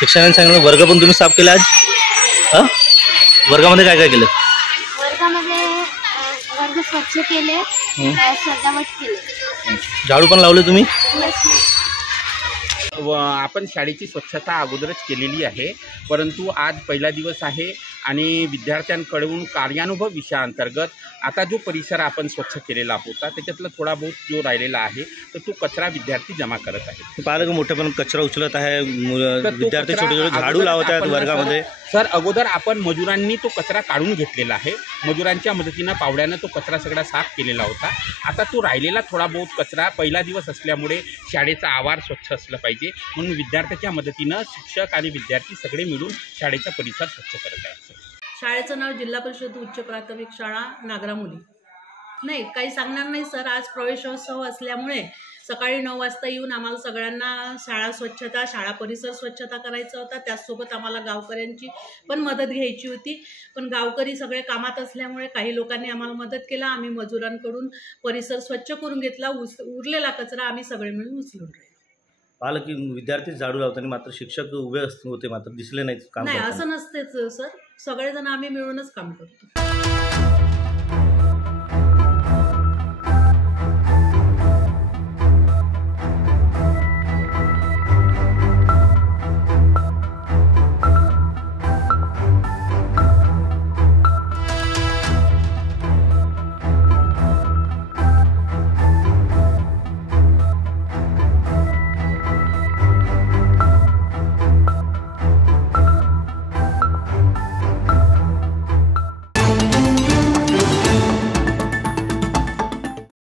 शिक्षकांनी सांगितलं वर्ग पण तुम्ही साफ केला आज? हां, वर्गामध्ये काय काय केलं? वर्गामध्ये वर्ग स्वच्छ केले, सजावट केली. झाडू पण लावले तुम्ही? आपण शाळेची स्वच्छता अगोदरच केलेली आहे, परंतु आज पहिला दिवस आहे आणि विद्यार्थ्यांकडून कार्यानुभव विषयाअंतर्गत आता जो परिसर आपण स्वच्छ केलेला होता त्याच्यातला थोडा बहुत जो राहिलेला आहे तर तो कचरा विद्यार्थी जमा करत आहे. पाहिलं का मोठे पण कचरा उचलत आहे, विद्यार्थी छोटे छोटे झाडू लावत आहेत वर्गामध्ये. सर अगोदर आपण मजुरांनी तो कचरा काढून घेतलेला आहे, मजुरांच्या मदतीनं पावड्यानं तो कचरा सगळा साफ केलेला होता. आता तो राहिलेला थोडा बहुत कचरा पहिला दिवस असल्यामुळे शाळेचा आवार स्वच्छ असलं पाहिजे म्हणून विद्यार्थ्याच्या मदतीनं शिक्षक आणि विद्यार्थी सगळे मिळून शाळेचा परिसर स्वच्छ करत आहेत. शाळेचं नाव जिल्हा परिषद उच्च प्राथमिक शाळा नागरामुली. नाही काही सांगणार नाही सर, आज प्रवेशोत्सव असल्यामुळे सकाळी 9 वाजता येऊन आम्हाला सगळ्यांना शाळा स्वच्छता, शाळा परिसर स्वच्छता करायचा होता. त्याचसोबत आम्हाला गावकऱ्यांची पण मदत घ्यायची होती, पण गावकरी सगळे कामात असल्यामुळे काही लोकांनी आम्हाला मदत केला. आम्ही मजुरांकडून परिसर स्वच्छ करून घेतला. उरलेला कचरा आम्ही सगळे मिळून उचलून राहिलो. पाहिलं की विद्यार्थी झाडू लावताना मात्र शिक्षक उभे होते, मात्र दिसले नाहीत काम. नाही असं नसतेच सर, सगळेजण आम्ही मिळूनच काम करतो.